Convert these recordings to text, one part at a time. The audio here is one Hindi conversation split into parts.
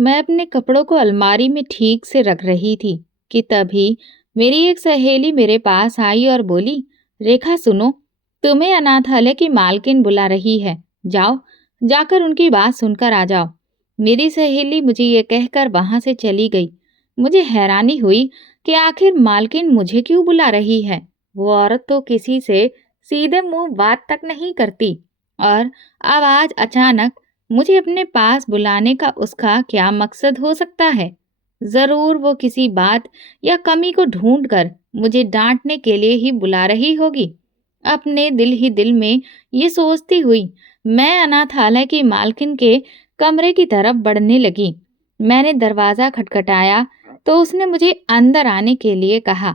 मैं अपने कपड़ों को अलमारी में ठीक से रख रही थी कि तभी मेरी एक सहेली मेरे पास आई और बोली, रेखा सुनो, तुम्हें अनाथालय की मालकिन बुला रही है। जाओ, जाकर उनकी बात सुनकर आ जाओ। मेरी सहेली मुझे ये कहकर वहां से चली गई। मुझे हैरानी हुई कि आखिर मालकिन मुझे क्यों बुला रही है। वो औरत तो किसी से सीधे मुंह बात तक नहीं करती, और अब आज अचानक मुझे अपने पास बुलाने का उसका क्या मकसद हो सकता है? जरूर वो किसी बात या कमी को ढूंढकर मुझे डांटने के लिए ही बुला रही होगी। अपने दिल ही दिल में ये सोचती हुई मैं अनाथालय की मालकिन के कमरे की तरफ बढ़ने लगी। मैंने दरवाजा खटखटाया तो उसने मुझे अंदर आने के लिए कहा।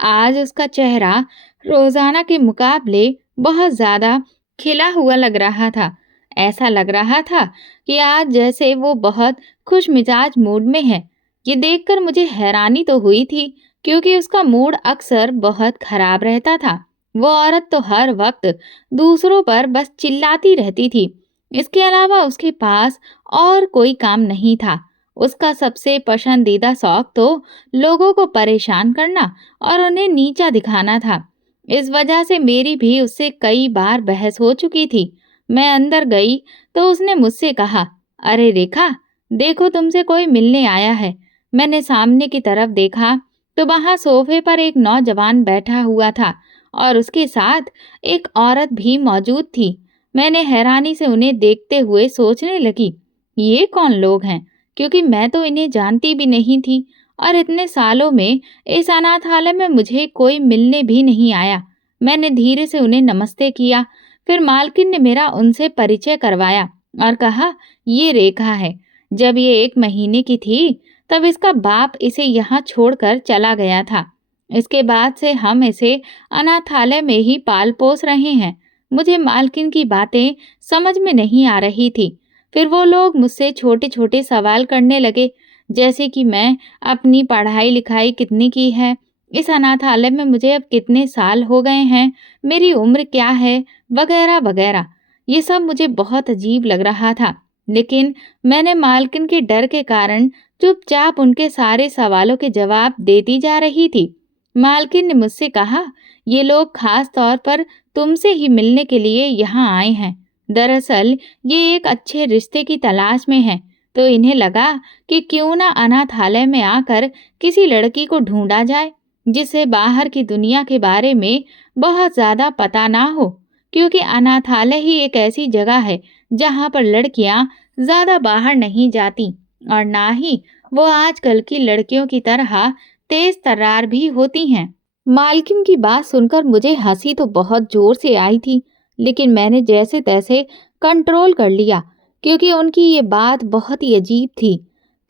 आज उसका चेहरा रोजाना के मुकाबले बहुत ज्यादा खिला हुआ लग रहा था। ऐसा लग रहा था कि आज जैसे वो बहुत खुश मिजाज मूड में है। ये देखकर मुझे हैरानी तो हुई थी, क्योंकि उसका मूड अक्सर बहुत खराब रहता था। वो औरत तो हर वक्त दूसरों पर बस चिल्लाती रहती थी। इसके अलावा उसके पास और कोई काम नहीं था। उसका सबसे पसंदीदा शौक तो लोगों को परेशान करना और उन्हें नीचा दिखाना था। इस वजह से मेरी भी उससे कई बार बहस हो चुकी थी। मैं अंदर गई तो उसने मुझसे कहा, अरे रेखा, देखो तुमसे कोई मिलने आया है। मैंने सामने की तरफ देखा तो वहां सोफे पर एक नौजवान बैठा हुआ था और उसके साथ एक औरत भी मौजूद थी। मैंने हैरानी से उन्हें देखते हुए सोचने लगी, ये कौन लोग हैं, क्योंकि मैं तो इन्हें जानती भी नहीं थी और इतने सालों में इस अनाथालय में मुझे कोई मिलने भी नहीं आया। मैंने धीरे से उन्हें नमस्ते किया। फिर मालकिन ने मेरा उनसे परिचय करवाया और कहा, ये रेखा है। जब ये 1 महीने की थी तब इसका बाप इसे यहाँ छोड़कर चला गया था। इसके बाद से हम इसे अनाथालय में ही पाल पोस रहे हैं। मुझे मालकिन की बातें समझ में नहीं आ रही थी। फिर वो लोग मुझसे छोटे छोटे सवाल करने लगे, जैसे कि मैं अपनी पढ़ाई लिखाई कितनी की है, इस अनाथालय में मुझे अब कितने साल हो गए हैं, मेरी उम्र क्या है, वगैरह वगैरह। ये सब मुझे बहुत अजीब लग रहा था, लेकिन मैंने मालकिन के डर के कारण चुपचाप उनके सारे सवालों के जवाब देती जा रही थी। मालकिन ने मुझसे कहा, ये लोग खास तौर पर तुमसे ही मिलने के लिए यहाँ आए हैं। दरअसल ये एक अच्छे रिश्ते की तलाश में हैं, तो इन्हें लगा कि क्यों ना अनाथालय में आकर किसी लड़की को ढूंढा जाए जिसे बाहर की दुनिया के बारे में बहुत ज्यादा पता ना हो, क्योंकि अनाथालय ही एक ऐसी जगह है जहाँ पर लड़कियां ज्यादा बाहर नहीं जाती और ना ही वो आजकल की लड़कियों की तरह तेज तर्रार भी होती हैं। मालकिन की बात सुनकर मुझे हंसी तो बहुत जोर से आई थी, लेकिन मैंने जैसे तैसे कंट्रोल कर लिया, क्योंकि उनकी ये बात बहुत ही अजीब थी।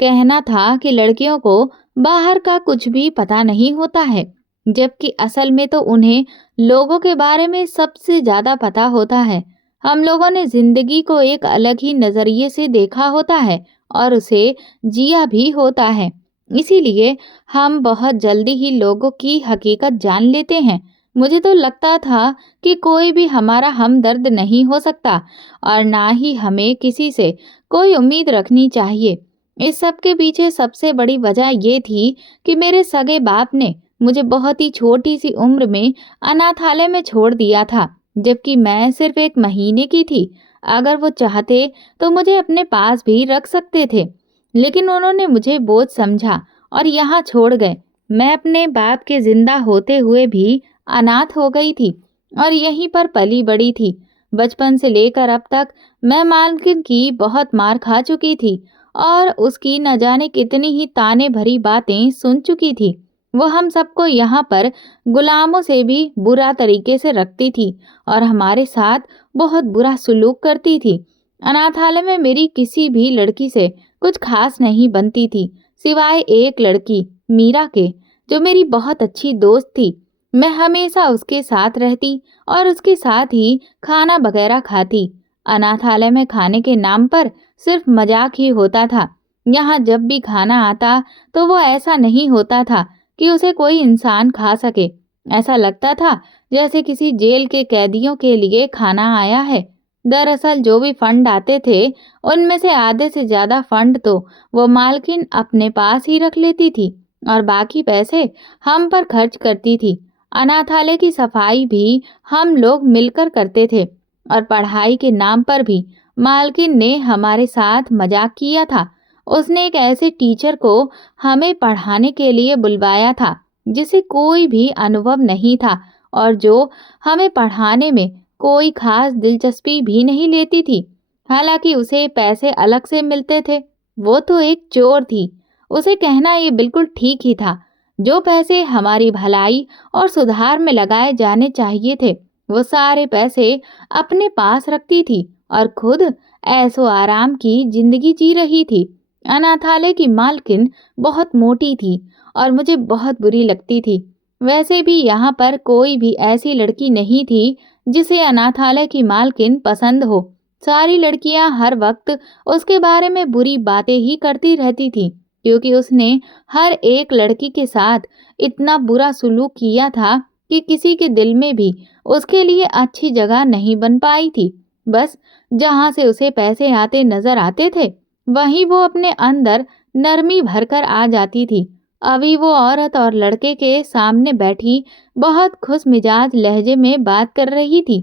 कहना था कि लड़कियों को बाहर का कुछ भी पता नहीं होता है, जबकि असल में तो उन्हें लोगों के बारे में सबसे ज्यादा पता होता है। हम लोगों ने जिंदगी को एक अलग ही नजरिए से देखा होता है और उसे जिया भी होता है। इसीलिए हम बहुत जल्दी ही लोगों की हकीकत जान लेते हैं। मुझे तो लगता था कि कोई भी हमारा हमदर्द नहीं हो सकता और ना ही हमें किसी से कोई उम्मीद रखनी चाहिए। इस सब के पीछे सबसे बड़ी वजह ये थी कि मेरे सगे बाप ने मुझे बहुत ही छोटी सी उम्र में अनाथालय में छोड़ दिया था, जबकि मैं सिर्फ 1 महीने की थी। अगर वो चाहते तो मुझे अपने पास भी रख सकते थे, लेकिन उन्होंने मुझे बोझ समझा और यहाँ छोड़ गए। मैं अपने बाप के जिंदा होते हुए भी अनाथ हो गई थी और यहीं पर पली बड़ी थी। बचपन से लेकर अब तक मैं मालकिन की बहुत मार खा चुकी थी और उसकी न जाने कितनी ही ताने भरी बातें सुन चुकी थी। वो हम सबको यहाँ पर गुलामों से भी बुरा तरीके से रखती थी और हमारे साथ बहुत बुरा सुलूक करती थी। अनाथालय में मेरी किसी भी लड़की से कुछ खास नहीं बनती थी, सिवाय एक लड़की मीरा के, जो मेरी बहुत अच्छी दोस्त थी। मैं हमेशा उसके साथ रहती और उसके साथ ही खाना वगैरह खाती। अनाथालय में खाने के नाम पर सिर्फ मजाक ही होता था। यहाँ जब भी खाना आता तो वो ऐसा नहीं होता था कि उसे कोई इंसान खा सके। ऐसा लगता था जैसे किसी जेल के कैदियों के लिए खाना आया है। दरअसल जो भी फंड आते थे, उनमें से आधे से ज़्यादा फंड तो वो मालकिन अपने पास ही रख लेती थी और बाकी पैसे हम पर खर्च करती थी। अनाथालय की सफाई भी हम लोग मिलकर करते थे और पढ़ाई के नाम पर भी मालकिन ने हमारे साथ मजाक किया था। उसने एक ऐसे टीचर को हमें पढ़ाने के लिए बुलवाया था जिसे कोई भी अनुभव नहीं था और जो हमें पढ़ाने में कोई खास दिलचस्पी भी नहीं लेती थी। हालांकि उसे पैसे अलग से मिलते थे। वो तो एक चोर थी। उसे कहना ये बिल्कुल ठीक ही था। जो पैसे हमारी भलाई और सुधार में लगाए जाने चाहिए थे, वो सारे पैसे अपने पास रखती थी और खुद ऐशो आराम की जिंदगी जी रही थी। अनाथालय की मालकिन बहुत मोटी थी और मुझे बहुत बुरी लगती थी। वैसे भी यहाँ पर कोई भी ऐसी लड़की नहीं थी जिसे अनाथालय की मालकिन पसंद हो। सारी लड़कियां हर वक्त उसके बारे में बुरी बातें ही करती रहती थी, क्योंकि उसने हर एक लड़की के साथ इतना बुरा सलूक किया था कि किसी के दिल में भी उसके लिए अच्छी जगह नहीं बन पाई थी। बस जहां से उसे पैसे आते नजर आते थे, वहीं वो अपने अंदर नरमी भरकर आ जाती थी। अभी वो औरत और लड़के के सामने बैठी बहुत खुश मिजाज लहजे में बात कर रही थी।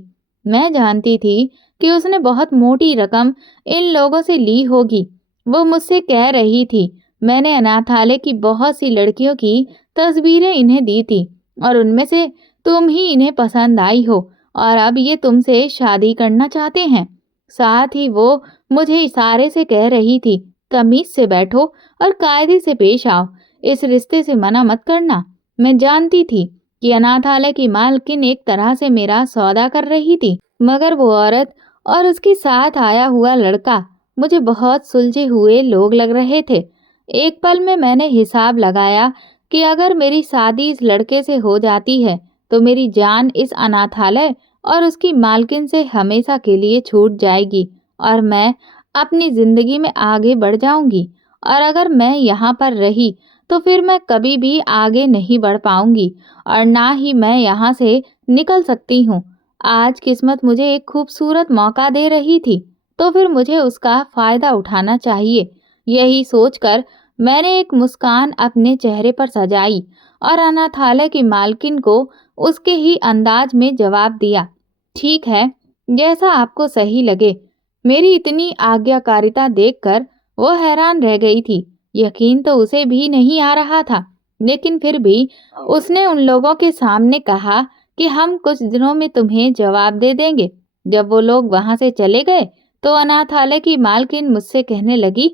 मैं जानती थी कि उसने बहुत मोटी रकम इन लोगों से ली होगी। वो मुझसे कह रही थी, मैंने अनाथालय की बहुत सी लड़कियों की तस्वीरें इन्हें दी थी और उनमें से तुम ही इन्हें पसंद आई हो और अब ये तुमसे शादी करना चाहते हैं। साथ ही वो मुझे इशारे से कह रही थी, तमीज से बैठो और कायदे से पेश आओ, इस रिश्ते से मना मत करना। मैं जानती थी कि अनाथालय की मालकिन एक तरह से मेरा सौदा कर रही थी, मगर वो औरत और उसके साथ आया हुआ लड़का मुझे बहुत सुलझे हुए लोग लग रहे थे। एक पल में मैंने हिसाब लगाया कि अगर मेरी शादी इस लड़के से हो जाती है, तो मेरी जान इस अनाथालय और उसकी मालकिन से हमेशा के लिए छूट जाएगी और मैं अपनी जिंदगी में आगे बढ़ जाऊंगी। और अगर मैं यहाँ पर रही तो फिर मैं कभी भी आगे नहीं बढ़ पाऊंगी और ना ही मैं यहाँ से निकल सकती हूँ। आज किस्मत मुझे एक खूबसूरत मौका दे रही थी, तो फिर मुझे उसका फायदा उठाना चाहिए। यही सोचकर मैंने एक मुस्कान अपने चेहरे पर सजाई और अनाथालय की मालकिन को उसके ही अंदाज में जवाब दिया, ठीक है, जैसा आपको सही लगे। मेरी इतनी आज्ञाकारिता देखकर वो हैरान रह गई थी। यकीन तो उसे भी नहीं आ रहा था, लेकिन फिर भी उसने उन लोगों के सामने कहा कि हम कुछ दिनों में तुम्हें जवाब दे देंगे। जब वो लोग वहां से चले गए तो अनाथालय की मालकिन मुझसे कहने लगी,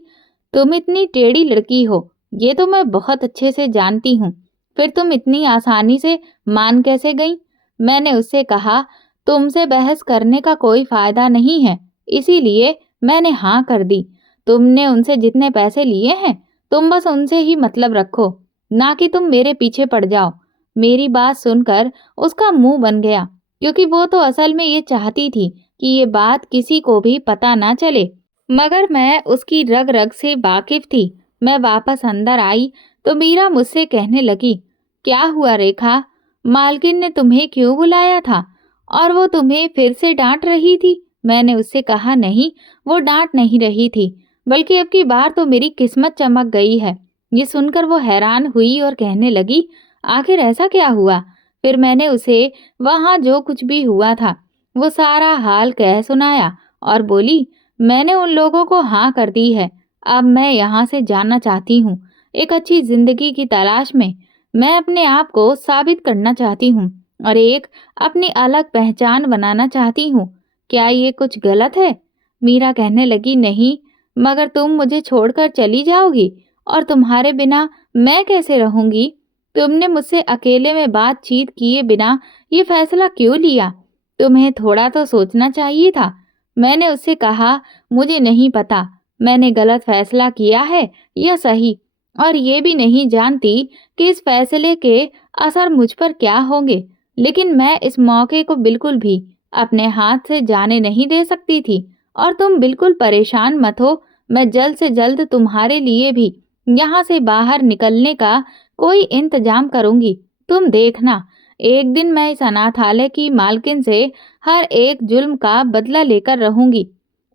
तुम इतनी टेढ़ी लड़की हो, ये तो मैं बहुत अच्छे से जानती हूँ। फिर तुम इतनी आसानी से मान कैसे गई? मैंने उससे कहा, तुमसे बहस करने का कोई फायदा नहीं है, इसीलिए मैंने हाँ कर दी। तुमने उनसे जितने पैसे लिए हैं, तुम बस उनसे ही मतलब रखो, ना कि तुम मेरे पीछे पड़ जाओ। मेरी बात सुनकर उसका मुंह बन गया, क्योंकि वो तो असल में ये चाहती थी कि ये बात किसी को भी पता ना चले। मगर मैं उसकी रग रग से वाकिफ थी। मैं वापस अंदर आई तो मीरा मुझसे कहने लगी, क्या हुआ रेखा, मालकिन ने तुम्हें क्यों बुलाया था और वो तुम्हें फिर से डांट रही थी? मैंने उससे कहा, नहीं, वो डांट नहीं रही थी, बल्कि अब की बार तो मेरी किस्मत चमक गई है। ये सुनकर वो हैरान हुई और कहने लगी, आखिर ऐसा क्या हुआ? फिर मैंने उसे वहां जो कुछ भी हुआ था वो सारा हाल कह सुनाया और बोली, मैंने उन लोगों को हाँ कर दी है। अब मैं यहाँ से जाना चाहती हूँ। एक अच्छी जिंदगी की तलाश में मैं अपने आप को साबित करना चाहती हूँ और एक अपनी अलग पहचान बनाना चाहती हूँ। क्या ये कुछ गलत है? मीरा कहने लगी, नहीं, मगर तुम मुझे छोड़कर चली जाओगी और तुम्हारे बिना मैं कैसे रहूंगी? तुमने मुझसे अकेले में बातचीत किए बिना ये फैसला क्यों लिया? तुम्हें थोड़ा तो सोचना चाहिए था। मैंने उससे कहा, मुझे नहीं पता मैंने गलत फैसला किया है या सही, और ये भी नहीं जानती कि इस फैसले के असर मुझ पर क्या होंगे, लेकिन मैं इस मौके को बिल्कुल भी अपने हाथ से जाने नहीं दे सकती थी। और तुम बिल्कुल परेशान मत हो, मैं जल्द से जल्द तुम्हारे लिए भी यहाँ से बाहर निकलने का कोई इंतजाम करूंगी। तुम देखना, एक दिन मैं इस अनाथालय की मालकिन से हर एक जुल्म का बदला लेकर रहूंगी।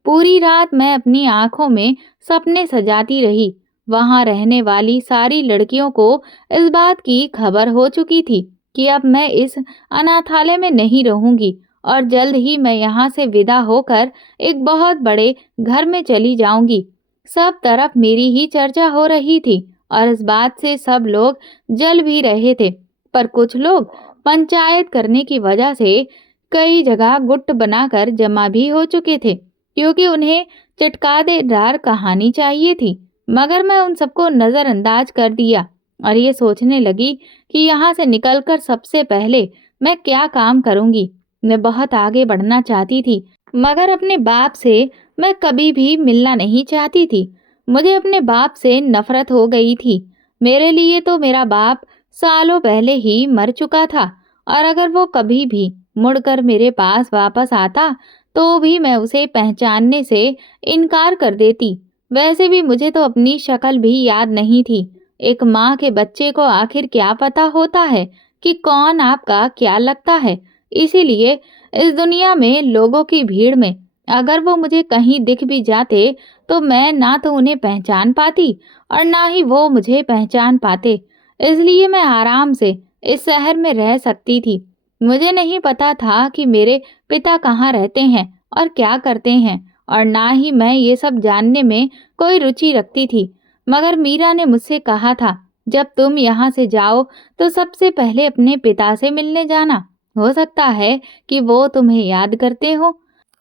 पूरी रात मैं अपनी आंखों में सपने सजाती रही। वहां रहने वाली सारी लड़कियों को इस बात की खबर हो चुकी थी कि अब मैं इस अनाथालय में नहीं रहूंगी और जल्द ही मैं यहाँ से विदा होकर एक बहुत बड़े घर में चली जाऊंगी। सब तरफ मेरी ही चर्चा हो रही थी और इस बात से सब लोग जल भी रहे थे। पर कुछ लोग पंचायत करने की वजह से कई जगह गुट बनाकर जमा भी हो चुके थे, क्योंकि उन्हें चटकादेदार कहानी चाहिए थी। मगर मैं उन सबको नजरअंदाज कर दिया और ये सोचने लगी कि यहाँ से निकलकर सबसे पहले मैं क्या काम करूंगी। मैं बहुत आगे बढ़ना चाहती थी, मगर अपने बाप से मैं कभी भी मिलना नहीं चाहती थी। मुझे अपने बाप से नफरत हो गई थी। मेरे लिए तो मेरा बाप सालों पहले ही मर चुका था और अगर वो कभी भी मुड़कर मेरे पास वापस आता तो भी मैं उसे पहचानने से इनकार कर देती। वैसे भी मुझे तो अपनी शक्ल भी याद नहीं थी। एक माँ के बच्चे को आखिर क्या पता होता है कि कौन आपका क्या लगता है। इसीलिए इस दुनिया में लोगों की भीड़ में अगर वो मुझे कहीं दिख भी जाते तो मैं ना तो उन्हें पहचान पाती और ना ही वो मुझे पहचान पाते। इसलिए मैं आराम से इस शहर में रह सकती थी। मुझे नहीं पता था कि मेरे पिता कहाँ रहते हैं और क्या करते हैं, और ना ही मैं ये सब जानने में कोई रुचि रखती थी। मगर मीरा ने मुझसे कहा था, जब तुम यहाँ से जाओ तो सबसे पहले अपने पिता से मिलने जाना। हो सकता है कि वो तुम्हें याद करते हो।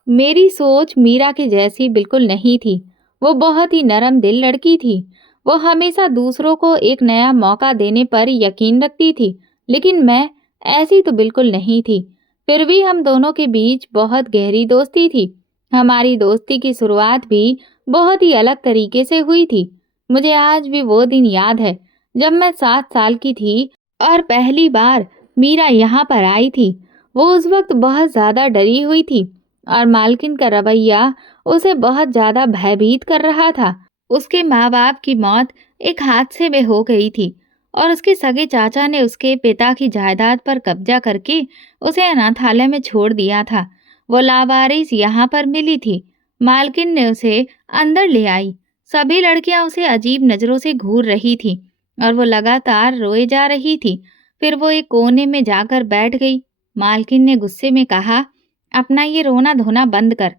मेरी सोच मीरा के जैसी बिल्कुल नहीं थी। वो बहुत ही नरम दिल लड़की थी। वो हमेशा दूसरों को एक नया मौका देने पर यकीन रखती थी, लेकिन मैं ऐसी तो बिल्कुल नहीं थी। फिर भी हम दोनों के बीच बहुत गहरी दोस्ती थी। हमारी दोस्ती की शुरुआत भी बहुत ही अलग तरीके से हुई थी। मुझे आज भी वो दिन याद है जब मैं 7 साल की थी और पहली बार मीरा यहाँ पर आई थी। वो उस वक्त बहुत ज्यादा डरी हुई थी और मालकिन का रवैया उसे बहुत ज्यादा भयभीत कर रहा था। उसके माँ बाप की मौत एक हादसे में हो गई थी और उसके सगे चाचा ने उसके पिता की जायदाद पर कब्जा करके उसे अनाथालय में छोड़ दिया था। वो लावारिस यहाँ पर मिली थी। मालकिन ने उसे अंदर ले आई। सभी लड़कियां उसे अजीब नजरों से घूर रही थी और वो लगातार रोए जा रही थी। फिर वो एक कोने में जाकर बैठ गई। मालकिन ने गुस्से में कहा, अपना ये रोना धोना बंद कर।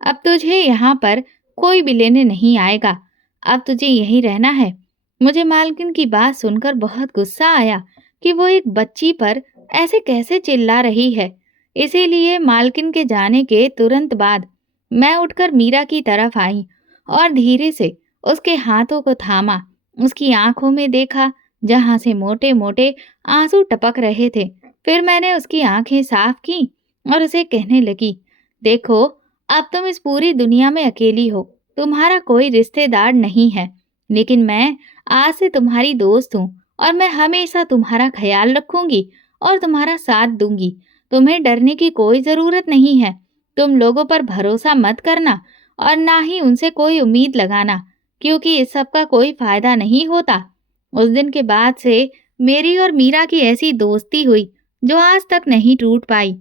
अब तुझे यहाँ पर कोई भी लेने नहीं आएगा। अब तुझे यहीं रहना है। मुझे मालकिन की बात सुनकर बहुत गुस्सा आया कि वो एक बच्ची पर ऐसे कैसे चिल्ला रही है। इसीलिए मालकिन के जाने के तुरंत बाद मैं उठकर मीरा की तरफ आई और धीरे से उसके हाथों को थामा। उसकी आंखों में देखा जहां से मोटे मोटे आंसू टपक रहे थे। फिर मैंने उसकी आंखें साफ की और उसे कहने लगी, देखो, अब तुम इस पूरी दुनिया में अकेली हो। तुम्हारा कोई रिश्तेदार नहीं है, लेकिन मैं आज से तुम्हारी दोस्त हूँ और मैं हमेशा तुम्हारा ख्याल रखूंगी और तुम्हारा साथ दूंगी। तुम्हें डरने की कोई जरूरत नहीं है। तुम लोगों पर भरोसा मत करना और ना ही उनसे कोई उम्मीद लगाना, क्योंकि इस सब का कोई फायदा नहीं होता। उस दिन के बाद से मेरी और मीरा की ऐसी दोस्ती हुई जो आज तक नहीं टूट पाई।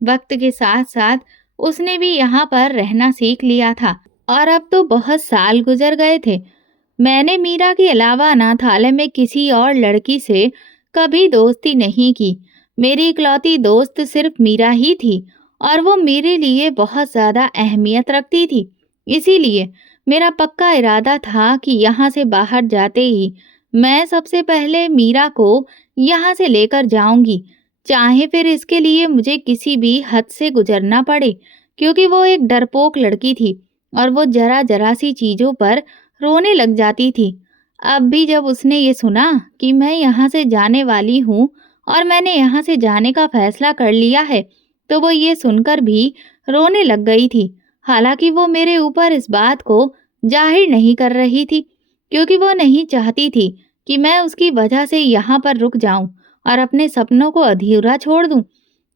वक्त के साथ साथ उसने भी यहाँ पर रहना सीख लिया था और अब तो बहुत साल गुजर गए थे। मैंने मीरा के अलावा अनाथालय में किसी और लड़की से कभी दोस्ती नहीं की। मेरी इकलौती दोस्त सिर्फ मीरा ही थी और वो मेरे लिए बहुत ज़्यादा अहमियत रखती थी। इसीलिए मेरा पक्का इरादा था कि यहाँ से बाहर जाते ही मैं सबसे पहले मीरा को यहाँ से लेकर जाऊंगी, चाहे फिर इसके लिए मुझे किसी भी हद से गुजरना पड़े, क्योंकि वो एक डरपोक लड़की थी और वो जरा जरा सी चीज़ों पर रोने लग जाती थी। अब भी जब उसने ये सुना कि मैं यहाँ से जाने वाली हूँ और मैंने यहाँ से जाने का फैसला कर लिया है, तो वो ये सुनकर भी रोने लग गई थी। हालांकि वो मेरे ऊपर इस बात को जाहिर नहीं कर रही थी, क्योंकि वो नहीं चाहती थी कि मैं उसकी वजह से यहाँ पर रुक जाऊं और अपने सपनों को अधूरा छोड़ दूं,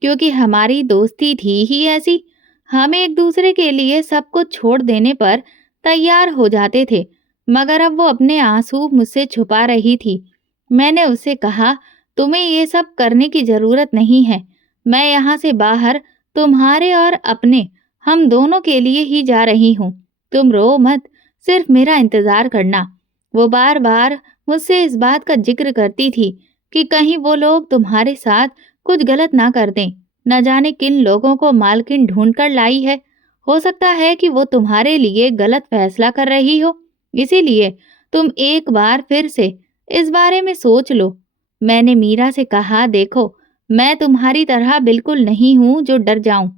क्योंकि हमारी दोस्ती थी ही ऐसी। हम एक दूसरे के लिए सब कुछ छोड़ देने पर तैयार हो जाते थे। मगर अब वो अपने आंसू मुझसे छुपा रही थी। मैंने उससे कहा, तुम्हें ये सब करने की जरूरत नहीं है। मैं यहाँ से बाहर तुम्हारे और अपने, हम दोनों के लिए ही जा रही हूँ। तुम रो मत, सिर्फ मेरा इंतजार करना। वो बार बार मुझसे इस बात का जिक्र करती थी कि कहीं वो लोग तुम्हारे साथ कुछ गलत ना कर दें। न जाने किन लोगों को मालकिन ढूंढ कर लाई है। हो सकता है कि वो तुम्हारे लिए गलत फैसला कर रही हो। इसीलिए तुम एक बार फिर से इस बारे में सोच लो। मैंने मीरा से कहा, देखो, मैं तुम्हारी तरह बिल्कुल नहीं हूँ जो डर जाऊं।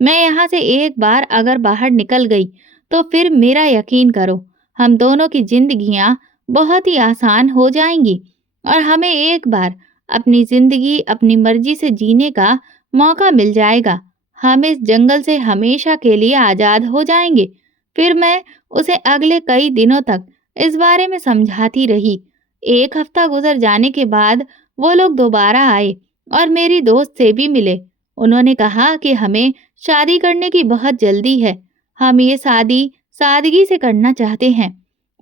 मैं यहाँ से एक बार अगर बाहर निकल गई तो फिर मेरा यकीन करो, हम दोनों की जिंदगियां बहुत ही आसान हो जाएंगी और हमें एक बार अपनी जिंदगी अपनी मर्जी से जीने का मौका मिल जाएगा। हम इस जंगल से हमेशा के लिए आजाद हो जाएंगे। फिर मैं उसे अगले कई दिनों तक इस बारे में समझाती रही। एक हफ्ता गुजर जाने के बाद वो लोग दोबारा आए और मेरी दोस्त से भी मिले। उन्होंने कहा कि हमें शादी करने की बहुत जल्दी है। हम ये शादी सादगी से करना चाहते हैं।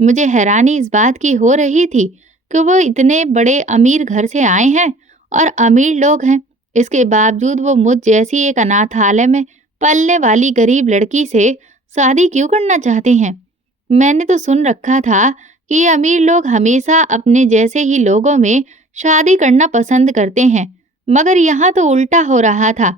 मुझे हैरानी इस बात की हो रही थी कि वो इतने बड़े अमीर घर से आए हैं और अमीर लोग हैं। इसके बावजूद वो मुझ जैसी एक अनाथालय में पलने वाली गरीब लड़की से शादी क्यों करना चाहते हैं। मैंने तो सुन रखा था कि ये अमीर लोग हमेशा अपने जैसे ही लोगों में शादी करना पसंद करते हैं, मगर यहाँ तो उल्टा हो रहा था।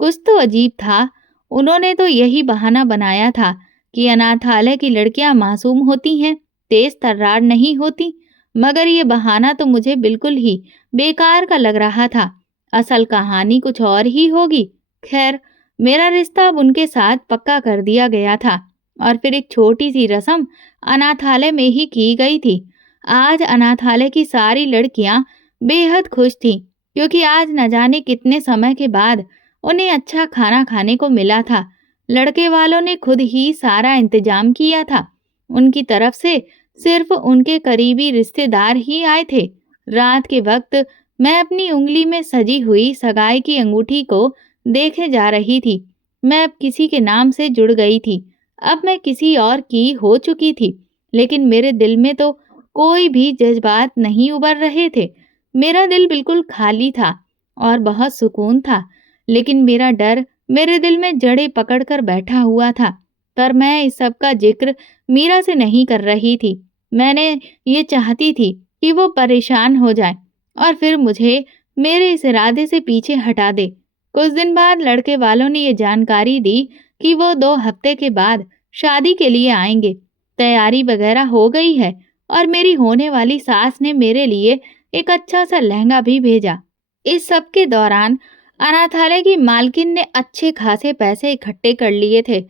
कुछ तो अजीब था। उन्होंने तो यही बहाना बनाया था कि अनाथालय की लड़कियां मासूम होती हैं, तेज तर्रार नहीं होती। मगर ये बहाना तो मुझे बिल्कुल ही बेकार का लग रहा था। असल कहानी कुछ और ही होगी। खैर, मेरा रिश्ता अब उनके साथ पक्का कर दिया गया था और फिर एक छोटी सी रस्म अनाथालय में ही की गई थी। आज अनाथालय की सारी लड़कियां बेहद खुश थीं, क्योंकि आज न जाने कितने समय के बाद उन्हें अच्छा खाना खाने को मिला था। लड़के वालों ने खुद ही सारा इंतजाम किया था। उनकी तरफ से सिर्फ उनके करीबी रिश्तेदार ही आए थे। रात के वक्त मैं अपनी उंगली में सजी हुई सगाई की अंगूठी को देखे जा रही थी। मैं अब किसी के नाम से जुड़ गई थी। अब मैं किसी और की हो चुकी थी, लेकिन मेरे दिल में तो कोई भी जज्बात नहीं उभर रहे थे। मेरा दिल बिल्कुल खाली था और बहुत सुकून था, लेकिन मेरा डर मेरे दिल में जड़ें पकड़कर बैठा हुआ था। पर मैं इस सब का जिक्र मीरा से नहीं कर रही थी। मैंने ये चाहती थी कि वो परेशान हो जाए और फिर मुझे मेरे इस इरादे से पीछे हटा दे। कुछ दिन बाद लड़के वालों ने ये जानकारी दी कि वो 2 हफ्ते के बाद शादी के लिए आएंगे। तैयारी वगैरह हो गई है और मेरी होने वाली सास ने मेरे लिए एक अच्छा सा लहंगा भी भेजा। इस सब के दौरान अनाथालय की मालकिन ने अच्छे खासे पैसे इकट्ठे कर लिए थे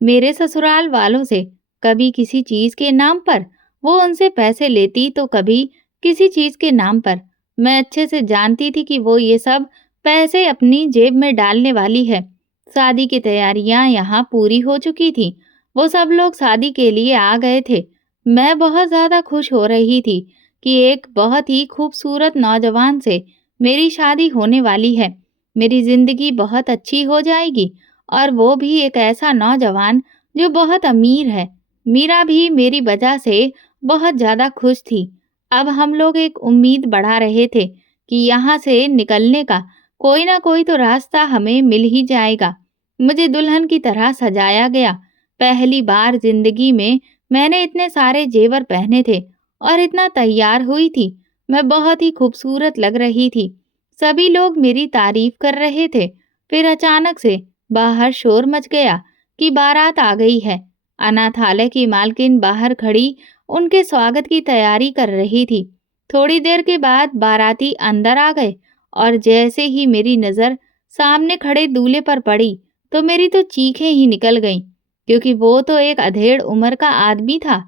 मेरे ससुराल वालों से। कभी किसी चीज के नाम पर वो उनसे पैसे लेती तो कभी किसी चीज के नाम पर। मैं अच्छे से जानती थी कि वो ये सब पैसे अपनी जेब में डालने वाली है। शादी की तैयारियां यहाँ पूरी हो चुकी थी। वो सब लोग शादी के लिए आ गए थे। मैं बहुत ज्यादा खुश हो रही थी कि एक बहुत ही खूबसूरत नौजवान से मेरी शादी होने वाली है। मेरी जिंदगी बहुत अच्छी हो जाएगी और वो भी एक ऐसा नौजवान जो बहुत अमीर है। मीरा भी मेरी वजह से बहुत ज्यादा खुश थी। अब हम लोग एक उम्मीद बढ़ा रहे थे कि यहाँ से निकलने का कोई ना कोई तो रास्ता हमें मिल ही जाएगा। मुझे दुल्हन की तरह सजाया गया। पहली बार जिंदगी में मैंने इतने सारे जेवर पहने थे और इतना तैयार हुई थी। मैं बहुत ही खूबसूरत लग रही थी। सभी लोग मेरी तारीफ कर रहे थे। फिर अचानक से बाहर शोर मच गया कि बारात आ गई है। अनाथालय की मालकिन बाहर खड़ी उनके स्वागत की तैयारी कर रही थी। थोड़ी देर के बाद बाराती अंदर आ गए और जैसे ही मेरी नजर सामने खड़े दूल्हे पर पड़ी तो मेरी तो चीखें ही निकल गईं, क्योंकि वो तो एक अधेड़ उम्र का आदमी था।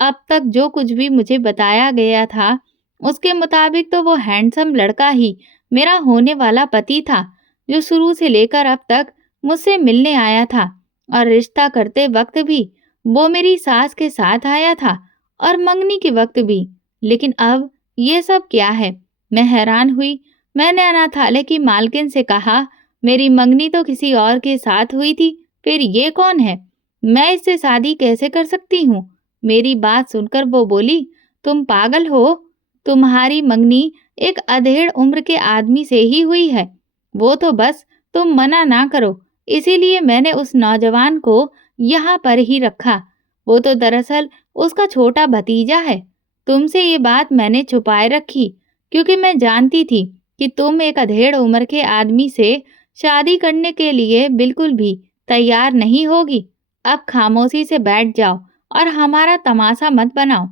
अब तक जो कुछ भी मुझे बताया गया था उसके मुताबिक तो वो हैंडसम लड़का ही मेरा होने वाला पति था, जो शुरू से लेकर अब तक मुझसे मिलने आया था और रिश्ता करते वक्त भी वो मेरी सास के साथ आया था और मंगनी के वक्त भी। लेकिन अब ये सब क्या है? मैं हैरान हुई। मैंने अनाथालय की मालकिन से कहा, मेरी मंगनी तो किसी और के साथ हुई थी, फिर ये कौन है? मैं इससे शादी कैसे कर सकती हूँ? मेरी बात सुनकर वो बोली, तुम पागल हो? तुम्हारी मंगनी एक अधेड़ उम्र के आदमी से ही हुई है। वो तो बस तुम मना ना करो, इसीलिए मैंने उस नौजवान को यहाँ पर ही रखा। वो तो दरअसल उसका छोटा भतीजा है। तुमसे ये बात मैंने छुपाए रखी, क्योंकि मैं जानती थी कि तुम एक अधेड़ उम्र के आदमी से शादी करने के लिए बिल्कुल भी तैयार नहीं होगी। अब खामोशी से बैठ जाओ और हमारा तमाशा मत बनाओ।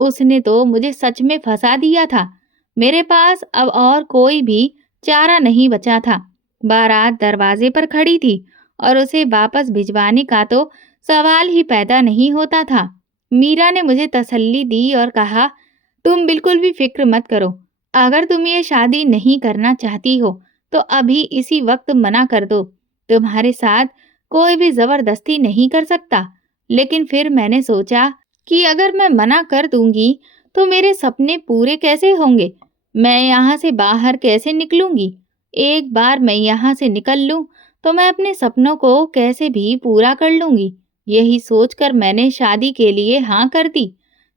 उसने तो मुझे सच में फंसा दिया था। मेरे पास अब और कोई भी चारा नहीं बचा था। बारात दरवाजे पर खड़ी थी और उसे वापस भिजवाने का तो सवाल ही पैदा नहीं होता था। मीरा ने मुझे तसल्ली दी और कहा, तुम बिल्कुल भी फिक्र मत करो। अगर तुम ये शादी नहीं करना चाहती हो तो अभी इसी वक्त मना कर दो। तुम्हारे साथ कोई भी जबरदस्ती नहीं कर सकता। लेकिन फिर मैंने सोचा कि अगर मैं मना कर दूंगी तो मेरे सपने पूरे कैसे होंगे? मैं यहाँ से बाहर कैसे निकलूंगी? एक बार मैं यहाँ से निकल लूं तो मैं अपने सपनों को कैसे भी पूरा कर लूंगी। यही सोचकर मैंने शादी के लिए हाँ कर दी।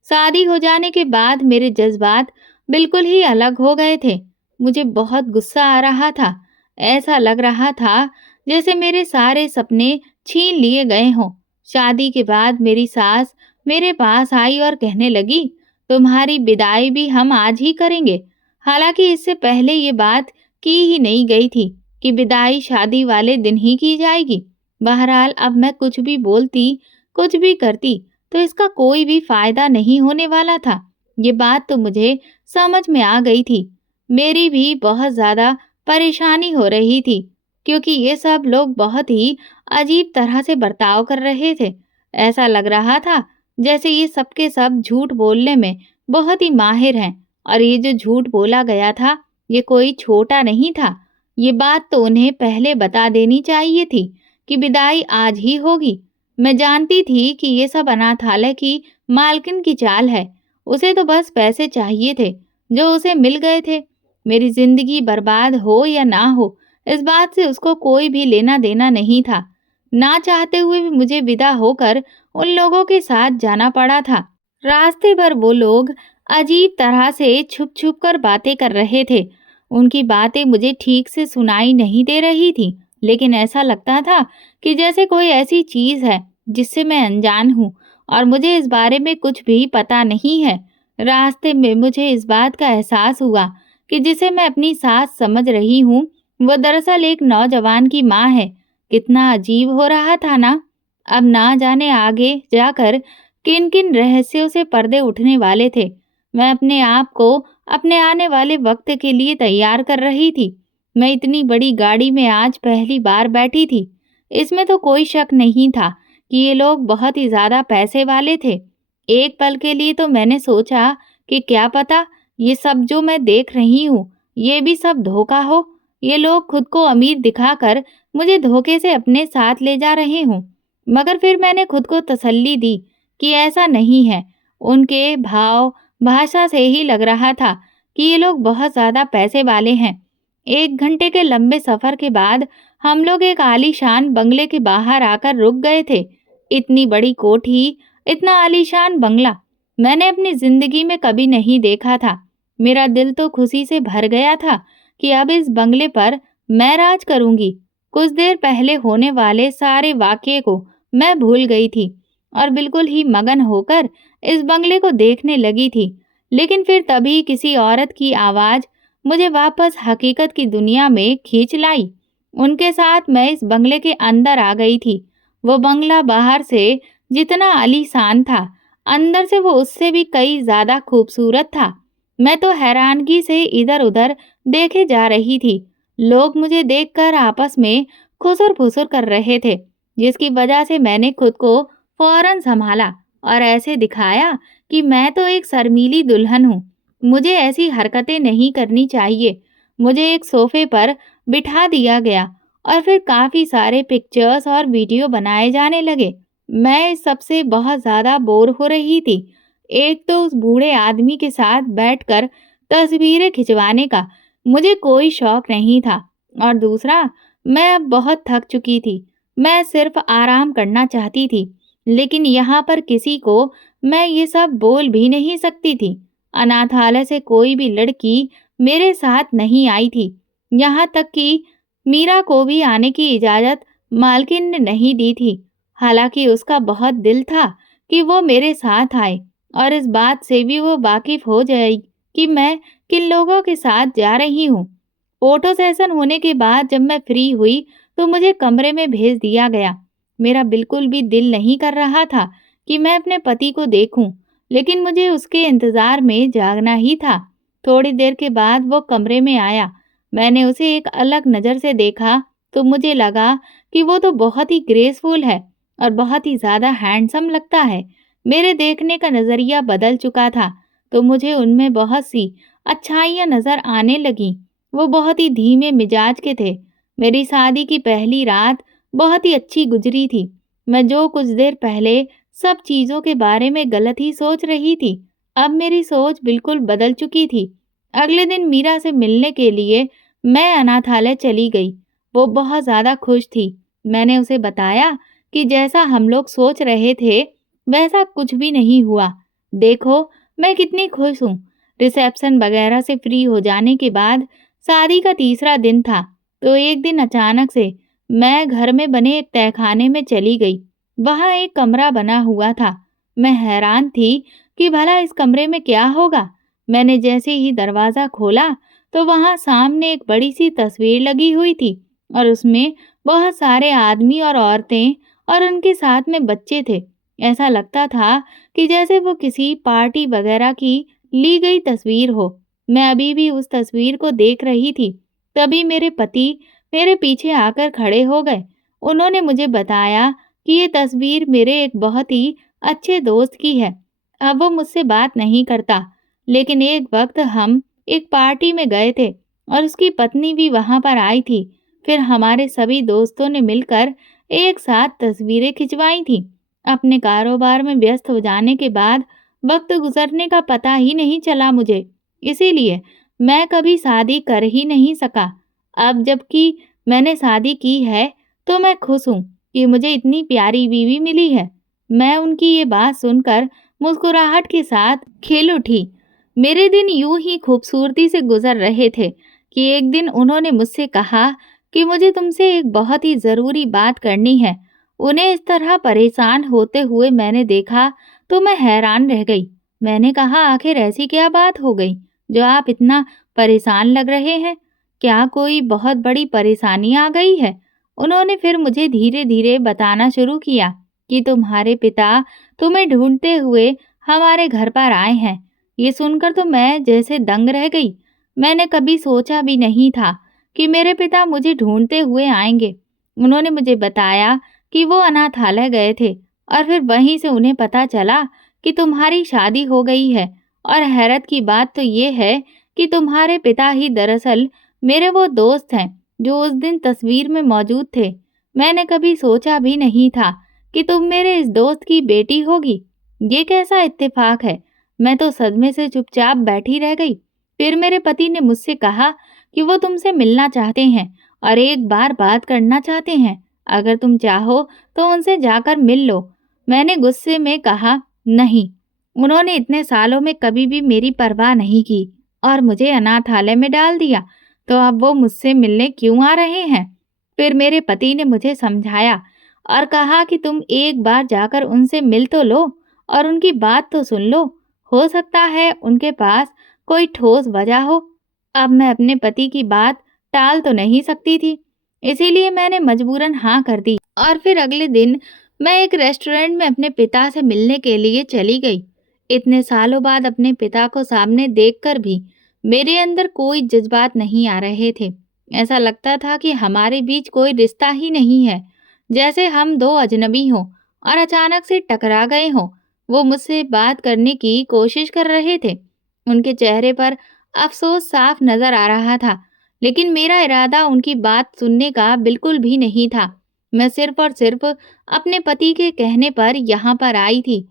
शादी हो जाने के बाद मेरे जज्बात बिल्कुल ही अलग हो गए थे। मुझे बहुत गुस्सा आ रहा था। ऐसा लग रहा था जैसे मेरे सारे सपने छीन लिए गए हों। शादी के बाद मेरी सास मेरे पास आई और कहने लगी, तुम्हारी विदाई भी हम आज ही करेंगे। हालांकि इससे पहले ये बात की ही नहीं गई थी कि विदाई शादी वाले दिन ही की जाएगी। बहरहाल अब मैं कुछ भी बोलती, कुछ भी करती तो इसका कोई भी फायदा नहीं होने वाला था। ये बात तो मुझे समझ में आ गई थी। मेरी भी बहुत ज्यादा परेशानी हो रही थी, क्योंकि ये सब लोग बहुत ही अजीब तरह से बर्ताव कर रहे थे। ऐसा लग रहा था जैसे ये सब के सब झूठ बोलने में बहुत ही माहिर हैं, और ये जो झूठ बोला गया था ये कोई छोटा नहीं था। ये बात तो उन्हें पहले बता देनी चाहिए थी कि विदाई आज ही होगी। मैं जानती थी कि ये सब अनाथालय की मालकिन की चाल है। उसे तो बस पैसे चाहिए थे जो उसे मिल गए थे। मेरी जिंदगी बर्बाद हो या ना हो, इस बात से उसको कोई भी लेना देना नहीं था। ना चाहते हुए भी मुझे विदा होकर उन लोगों के साथ जाना पड़ा था। रास्ते भर वो लोग अजीब तरह से छुप छुप कर बातें कर रहे थे। उनकी बातें मुझे ठीक से सुनाई नहीं दे रही थी, लेकिन ऐसा लगता था कि जैसे कोई ऐसी चीज है जिससे मैं अनजान हूँ और मुझे इस बारे में कुछ भी पता नहीं है। रास्ते में मुझे इस बात का एहसास हुआ कि जिसे मैं अपनी सास समझ रही हूँ वो दरअसल एक नौजवान की माँ है। कितना अजीब हो रहा था ना। अब ना जाने आगे जाकर किन किन रहस्यों से पर्दे उठने वाले थे। मैं अपने आप को अपने आने वाले वक्त के लिए तैयार कर रही थी। मैं इतनी बड़ी गाड़ी में आज पहली बार बैठी थी। इसमें तो कोई शक नहीं था कि ये लोग बहुत ही ज्यादा पैसे वाले थे। एक पल के लिए तो मैंने सोचा कि क्या पता ये सब जो मैं देख रही हूँ ये भी सब धोखा हो। ये लोग खुद को अमीर दिखाकर मुझे धोखे से अपने साथ ले जा रहे हूँ। मगर फिर मैंने खुद को तसल्ली दी कि ऐसा नहीं है। उनके भाव भाषा से ही लग रहा था कि ये लोग बहुत ज्यादा पैसे वाले हैं। 1 घंटे के लंबे सफर के बाद हम लोग एक आलीशान बंगले के बाहर आकर रुक गए थे। इतनी बड़ी कोठी, इतना आलीशान बंगला मैंने अपनी जिंदगी में कभी नहीं देखा था। मेरा दिल तो खुशी से भर गया था कि अब इस बंगले पर मैं राज करूंगी। कुछ देर पहले होने वाले सारे वाकये को मैं भूल गई थी और बिल्कुल ही मगन होकर इस बंगले को देखने लगी थी। लेकिन फिर तभी किसी औरत की आवाज मुझे वापस हकीकत की दुनिया में खींच लाई। उनके साथ मैं इस बंगले के अंदर आ गई थी। वो बंगला बाहर से जितना आलीशान था, अंदर से वो उससे भी कई ज्यादा खूबसूरत था। मैं तो हैरानगी से इधर उधर देखे जा रही थी। लोग मुझे देखकर आपस में खुसुर फुसुर कर रहे थे, जिसकी वजह से मैंने खुद को फौरन संभाला और ऐसे दिखाया कि मैं तो एक शर्मीली दुल्हन हूँ। मुझे ऐसी हरकतें नहीं करनी चाहिए। मुझे एक सोफे पर बिठा दिया गया और फिर काफी सारे पिक्चर्स और वीडियो बनाए जाने लगे। मैं इस सब से बहुत ज्यादा बोर हो रही थी। एक तो उस बूढ़े आदमी के साथ बैठकर तस्वीरें खिंचवाने का मुझे कोई शौक नहीं था, और दूसरा मैं अब बहुत थक चुकी थी। मैं सिर्फ आराम करना चाहती थी, लेकिन यहाँ पर किसी को मैं ये सब बोल भी नहीं सकती थी। अनाथालय से कोई भी लड़की मेरे साथ नहीं आई थी। यहाँ तक कि मीरा को भी आने की इजाज़त मालकिन ने नहीं दी थी। हालाँकि उसका बहुत दिल था कि वो मेरे साथ आए और इस बात से भी वो वाकिफ़ हो जाए कि मैं किन लोगों के साथ जा रही हूँ। फ़ोटो सेशन होने के बाद जब मैं फ्री हुई तो मुझे कमरे में भेज दिया गया। मेरा बिल्कुल भी दिल नहीं कर रहा था कि मैं अपने पति को देखूं, लेकिन मुझे उसके इंतज़ार में जागना ही था। थोड़ी देर के बाद वो कमरे में आया। मैंने उसे एक अलग नज़र से देखा तो मुझे लगा कि वो तो बहुत ही ग्रेसफुल है और बहुत ही ज़्यादा हैंडसम लगता है। मेरे देखने का नज़रिया बदल चुका था, तो मुझे उनमें बहुत सी अच्छाइयाँ नज़र आने लगीं। वो बहुत ही धीमे मिजाज के थे। मेरी शादी की पहली रात बहुत ही अच्छी गुजरी थी। मैं जो कुछ देर पहले सब चीज़ों के बारे में गलत ही सोच रही थी, अब मेरी सोच बिल्कुल बदल चुकी थी। अगले दिन मीरा से मिलने के लिए मैं अनाथालय चली गई। वो बहुत ज़्यादा खुश थी। मैंने उसे बताया कि जैसा हम लोग सोच रहे थे, वैसा कुछ भी नहीं हुआ। देखो, मैं कितनी खुश हूँ। रिसेप्शन वगैरह से फ्री हो जाने के बाद शादी का तीसरा दिन था, तो एक दिन अचानक से मैं घर में बने एक तहखाने में चली गई। वहाँ एक कमरा बना हुआ था। मैं हैरान थी कि भला इस कमरे में क्या होगा। मैंने जैसे ही दरवाज़ा खोला, तो वहाँ सामने एक बड़ी सी तस्वीर लगी हुई थी और उसमें बहुत सारे आदमी और औरतें और उनके साथ में बच्चे थे। ऐसा लगता था कि जैसे वो किसी पार्टी वगैरह की ली गई तस्वीर हो। मैं अभी भी उस तस्वीर को देख रही थी, तभी मेरे पति मेरे पीछे आकर खड़े हो गए। उन्होंने मुझे बताया कि ये तस्वीर मेरे एक बहुत ही अच्छे दोस्त की है। अब वो मुझसे बात नहीं करता, लेकिन एक वक्त हम एक पार्टी में गए थे और उसकी पत्नी भी वहाँ पर आई थी। फिर हमारे सभी दोस्तों ने मिलकर एक साथ तस्वीरें खिंचवाई थी। अपने कारोबार में व्यस्त हो जाने के बाद वक्त गुजरने का पता ही नहीं चला मुझे। इसीलिए मैं कभी शादी कर ही नहीं सका। अब जबकि मैंने शादी की है, तो मैं खुश हूँ कि मुझे इतनी प्यारी बीवी मिली है। मैं उनकी ये बात सुनकर मुस्कुराहट के साथ खिल उठी। मेरे दिन यूं ही खूबसूरती से गुजर रहे थे कि एक दिन उन्होंने मुझसे कहा कि मुझे तुमसे एक बहुत ही ज़रूरी बात करनी है। उन्हें इस तरह परेशान होते हुए मैंने देखा तो मैं हैरान रह गई। मैंने कहा, आखिर ऐसी क्या बात हो गई जो आप इतना परेशान लग रहे हैं? क्या कोई बहुत बड़ी परेशानी आ गई है? उन्होंने फिर मुझे धीरे-धीरे बताना शुरू किया कि तुम्हारे पिता तुम्हें ढूँढते हुए हमारे घर पर आए हैं। ये सुनकर तो मैं जैसे दंग रह गई। मैंने कभी सोचा भी नहीं था कि मेरे पिता मुझे ढूँढते हुए आएँगे। उन्होंने मुझे बताया कि वो अनाथालय गए थे और फिर वहीं से उन्हें पता चला कि तुम्हारी शादी हो गई है। और हैरत की बात तो ये है कि तुम्हारे पिता ही दरअसल मेरे वो दोस्त हैं जो उस दिन तस्वीर में मौजूद थे। मैंने कभी सोचा भी नहीं था कि तुम मेरे इस दोस्त की बेटी होगी। ये कैसा इत्तेफाक है। मैं तो सदमे से चुपचाप बैठी रह गई। फिर मेरे पति ने मुझसे कहा कि वो तुमसे मिलना चाहते हैं और एक बार बात करना चाहते हैं। अगर तुम चाहो तो उनसे जाकर मिल लो। मैंने गुस्से में कहा, नहीं। उन्होंने इतने सालों में कभी भी मेरी परवाह नहीं की और मुझे अनाथालय में डाल दिया, तो अब वो मुझसे मिलने क्यों आ रहे हैं? फिर मेरे पति ने मुझे समझाया और कहा कि तुम एक बार जाकर उनसे मिल तो लो और उनकी बात तो सुन लो। हो सकता है उनके पास कोई ठोस वजह हो। अब मैं अपने पति की बात टाल तो नहीं सकती थी, इसीलिए मैंने मजबूरन हाँ कर दी और फिर अगले दिन मैं एक रेस्टोरेंट में अपने पिता से मिलने के लिए चली गई। इतने सालों बाद अपने पिता को सामने देखकर भी मेरे अंदर कोई जज्बात नहीं आ रहे थे। ऐसा लगता था कि हमारे बीच कोई रिश्ता ही नहीं है, जैसे हम दो अजनबी हों और अचानक से टकरा गए हों। वो मुझसे बात करने की कोशिश कर रहे थे। उनके चेहरे पर अफसोस साफ नजर आ रहा था, लेकिन मेरा इरादा उनकी बात सुनने का बिल्कुल भी नहीं था। मैं सिर्फ और सिर्फ अपने पति के कहने पर यहाँ पर आई थी।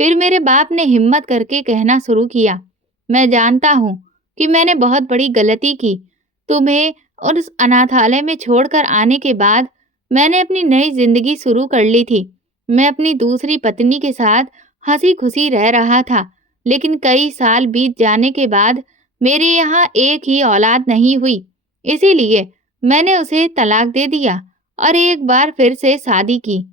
फिर मेरे बाप ने हिम्मत करके कहना शुरू किया, मैं जानता हूँ कि मैंने बहुत बड़ी गलती की। तुम्हें उस अनाथालय में छोड़कर आने के बाद मैंने अपनी नई जिंदगी शुरू कर ली थी। मैं अपनी दूसरी पत्नी के साथ हंसी खुशी रह रहा था, लेकिन कई साल बीत जाने के बाद मेरे यहाँ एक ही औलाद नहीं हुई, इसीलिए मैंने उसे तलाक दे दिया और एक बार फिर से शादी की।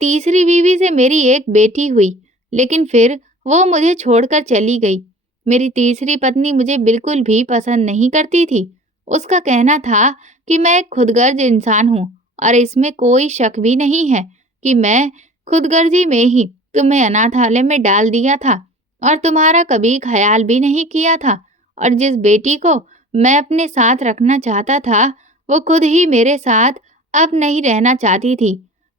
तीसरी बीवी से मेरी एक बेटी हुई, लेकिन फिर वो मुझे छोड़कर चली गई। मेरी तीसरी पत्नी मुझे बिल्कुल भी पसंद नहीं करती थी। उसका कहना था कि मैं एक खुदगर्ज इंसान हूँ और इसमें कोई शक भी नहीं है कि मैं खुदगर्जी में ही तुम्हें अनाथालय में डाल दिया था और तुम्हारा कभी ख्याल भी नहीं किया था। और जिस बेटी को मैं अपने साथ रखना चाहता था, वो खुद ही मेरे साथ अब नहीं रहना चाहती थी।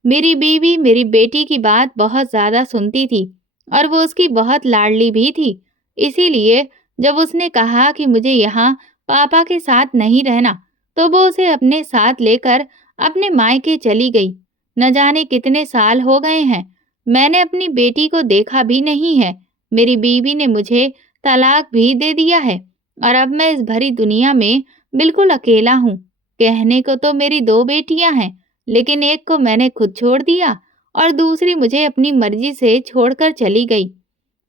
मेरी बीवी मेरी बेटी की बात बहुत ज़्यादा सुनती थी और वो उसकी बहुत लाडली भी थी। इसीलिए जब उसने कहा कि मुझे यहाँ पापा के साथ नहीं रहना, तो वो उसे अपने साथ लेकर अपने मायके चली गई। न जाने कितने साल हो गए हैं, मैंने अपनी बेटी को देखा भी नहीं है। मेरी बीवी ने मुझे तलाक भी दे दिया है और अब मैं इस भरी दुनिया में बिल्कुल अकेला हूँ। कहने को तो मेरी 2 बेटियां हैं, लेकिन एक को मैंने खुद छोड़ दिया और दूसरी मुझे अपनी मर्जी से छोड़कर चली गई।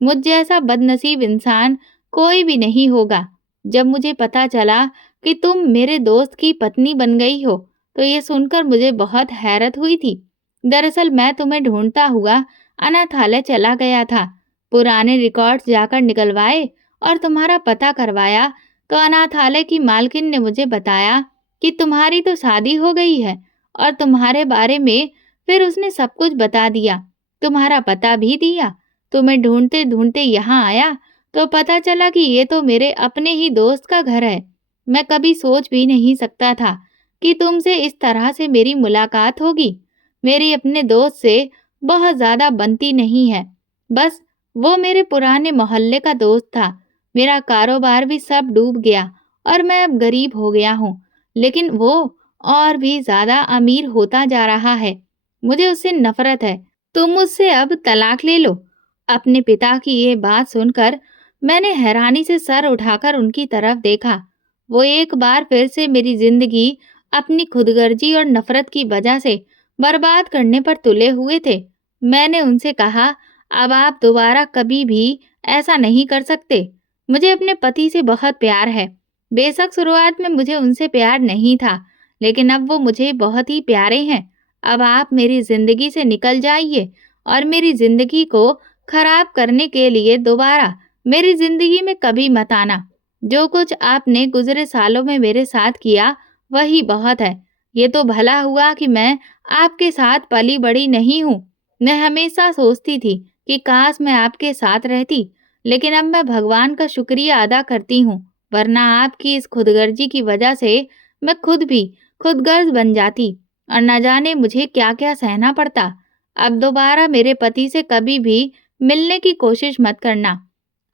मुझ जैसा बदनसीब इंसान कोई भी नहीं होगा। जब मुझे पता चला कि तुम मेरे दोस्त की पत्नी बन गई हो, तो ये सुनकर मुझे बहुत हैरत हुई थी। दरअसल मैं तुम्हें ढूंढता हुआ अनाथालय चला गया था। पुराने रिकॉर्ड्स जाकर निकलवाए और तुम्हारा पता करवाया, तो अनाथालय की मालकिन ने मुझे बताया कि तुम्हारी तो शादी हो गई है और तुम्हारे बारे में फिर उसने सब कुछ बता दिया। तुम्हारा पता भी दिया। तुम्हें ढूंढते ढूंढते यहाँ आया तो पता चला कि ये तो मेरे अपने ही दोस्त का घर है। मैं कभी सोच भी नहीं सकता था कि तुमसे इस तरह से मेरी मुलाकात होगी। मेरी अपने दोस्त से बहुत ज़्यादा बनती नहीं है। बस वो मेरे पुराने मोहल्ले का दोस्त था। मेरा कारोबार भी सब डूब गया और मैं अब गरीब हो गया हूँ। लेकिन वो और भी ज़्यादा अमीर होता जा रहा है। मुझे उससे नफरत है। तुम मुझसे अब तलाक ले लो। अपने पिता की ये बात सुनकर मैंने हैरानी से सर उठाकर उनकी तरफ देखा। वो एक बार फिर से मेरी जिंदगी अपनी खुदगर्जी और नफरत की वजह से बर्बाद करने पर तुले हुए थे। मैंने उनसे कहा, अब आप दोबारा कभी भी ऐसा नहीं कर सकते। मुझे अपने पति से बहुत प्यार है। बेशक शुरुआत में मुझे उनसे प्यार नहीं था, लेकिन अब वो मुझे बहुत ही प्यारे हैं। अब आप मेरी जिंदगी से निकल जाइए और मेरी जिंदगी को खराब करने के लिए दोबारा मेरी जिंदगी में कभी मत आना। जो कुछ आपने गुजरे सालों में मेरे साथ किया, वही बहुत है। ये तो भला हुआ कि मैं आपके साथ पली बड़ी नहीं हूँ। मैं हमेशा सोचती थी कि काश मैं आपके साथ रहती, लेकिन अब मैं भगवान का शुक्रिया अदा करती हूँ, वरना आपकी इस खुदगर्जी की वजह से मैं खुद भी खुदगर्ज बन जाती और न जाने मुझे क्या-क्या सहना पड़ता। अब दोबारा मेरे पति से कभी भी मिलने की कोशिश मत करना।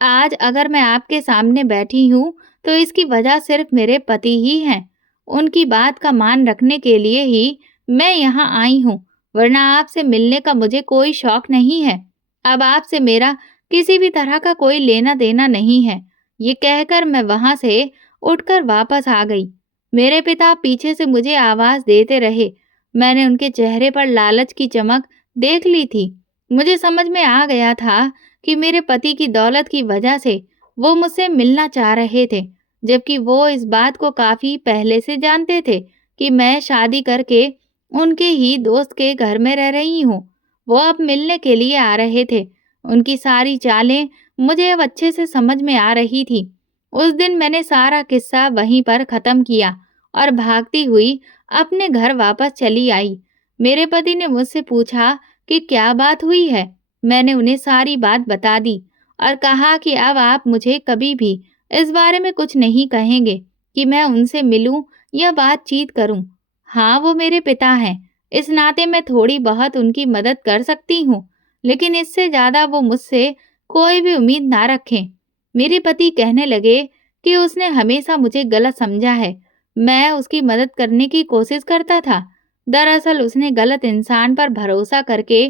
आज अगर मैं आपके सामने बैठी हूँ, तो इसकी वजह सिर्फ मेरे पति ही हैं। उनकी बात का मान रखने के लिए ही मैं यहाँ आई हूँ, वरना आपसे मिलने का मुझे कोई शौक नहीं है। अब आपसे मेरा किसी भी तरह का कोई लेना देना नहीं है। ये कहकर मैं वहां से उठकर वापस आ गई। मेरे पिता पीछे से मुझे आवाज देते रहे। मैंने उनके चेहरे पर लालच की चमक देख ली थी। मुझे समझ में आ गया था कि मेरे पति की दौलत की वजह से वो मुझसे मिलना चाह रहे थे, जबकि वो इस बात को काफी पहले से जानते थे कि मैं शादी करके उनके ही दोस्त के घर में रह रही हूँ। वो अब मिलने के लिए आ रहे थे। उनकी सारी चालें मुझे अब अच्छे से समझ में आ रही थी। उस दिन मैंने सारा किस्सा वहीं पर खत्म किया और भागती हुई अपने घर वापस चली आई। मेरे पति ने मुझसे पूछा कि क्या बात हुई है। मैंने उन्हें सारी बात बता दी और कहा कि अब आप मुझे कभी भी इस बारे में कुछ नहीं कहेंगे कि मैं उनसे मिलूं या बातचीत करूं। हाँ, वो मेरे पिता हैं, इस नाते मैं थोड़ी बहुत उनकी मदद कर सकती हूँ, लेकिन इससे ज्यादा वो मुझसे कोई भी उम्मीद ना रखें। मेरे पति कहने लगे कि उसने हमेशा मुझे गलत समझा है। मैं उसकी मदद करने की कोशिश करता था। दरअसल उसने गलत इंसान पर भरोसा करके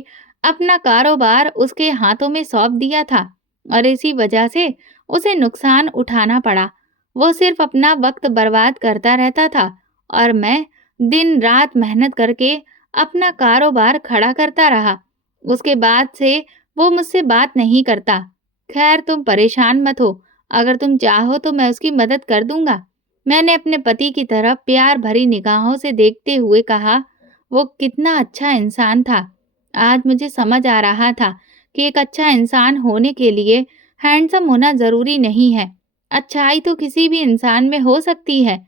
अपना कारोबार उसके हाथों में सौंप दिया था और इसी वजह से उसे नुकसान उठाना पड़ा। वो सिर्फ अपना वक्त बर्बाद करता रहता था और मैं दिन रात मेहनत करके अपना कारोबार खड़ा करता रहा। उसके बाद से वो मुझसे बात नहीं करता। खैर तुम परेशान मत हो, अगर तुम चाहो तो मैं उसकी मदद कर दूंगा। मैंने अपने पति की तरफ प्यार भरी निगाहों से देखते हुए कहा, वो कितना अच्छा इंसान था। आज मुझे समझ आ रहा था कि एक अच्छा इंसान होने के लिए हैंडसम होना ज़रूरी नहीं है। अच्छाई तो किसी भी इंसान में हो सकती है।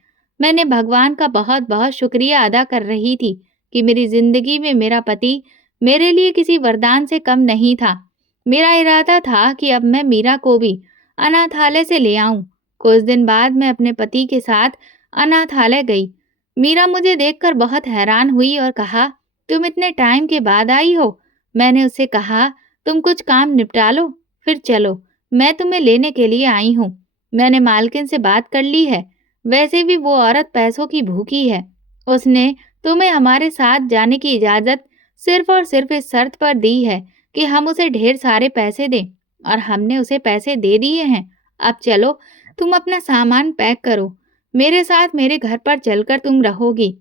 मैंने भगवान का बहुत-बहुत शुक्रिया अदा कर रही थी कि मेरी ज़िंदगी में मेरा पति मेरे लिए किसी वरदान से कम नहीं था। मेरा इरादा था कि अब मैं मीरा को भी अनाथालय से ले आऊं। कुछ दिन बाद मैं अपने पति के साथ अनाथालय गई। मीरा मुझे देखकर बहुत हैरान हुई और कहा, तुम इतने टाइम के बाद आई हो? मैंने उससे कहा, तुम कुछ काम निपटा लो, फिर चलो, मैं तुम्हें लेने के लिए आई हूँ। मैंने मालकिन से बात कर ली है, वैसे भी वो औरत पैसों की भूखी है। उसने तुम्हें हमारे साथ जाने की इजाज़त सिर्फ और सिर्फ इस शर्त पर दी है कि हम उसे ढेर सारे पैसे दें, और हमने उसे पैसे दे दिए हैं। अब चलो, तुम अपना सामान पैक करो, मेरे साथ मेरे घर पर चलकर तुम रहोगी।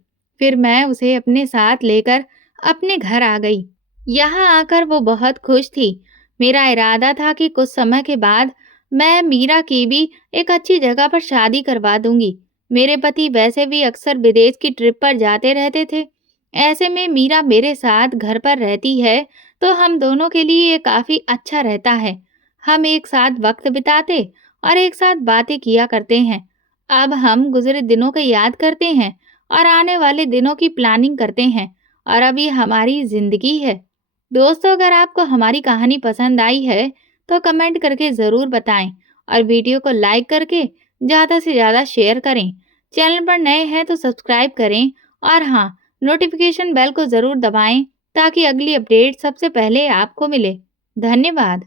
फिर मैं उसे अपने साथ लेकर अपने घर आ गई। यहाँ आकर वो बहुत खुश थी। मेरा इरादा था कि कुछ समय के बाद मैं मीरा की भी एक अच्छी जगह पर शादी करवा दूंगी। मेरे पति वैसे भी अक्सर विदेश की ट्रिप पर जाते रहते थे। ऐसे में मीरा मेरे साथ घर पर रहती है तो हम दोनों के लिए ये काफी अच्छा रहता है। हम एक साथ वक्त बिताते और एक साथ बातें किया करते हैं। अब हम गुजरे दिनों को याद करते हैं और आने वाले दिनों की प्लानिंग करते हैं, और अब ये हमारी जिंदगी है। दोस्तों, अगर आपको हमारी कहानी पसंद आई है तो कमेंट करके ज़रूर बताएं और वीडियो को लाइक करके ज़्यादा से ज़्यादा शेयर करें। चैनल पर नए हैं तो सब्सक्राइब करें, और हाँ, नोटिफिकेशन बेल को ज़रूर दबाएं ताकि अगली अपडेट सबसे पहले आपको मिले। धन्यवाद।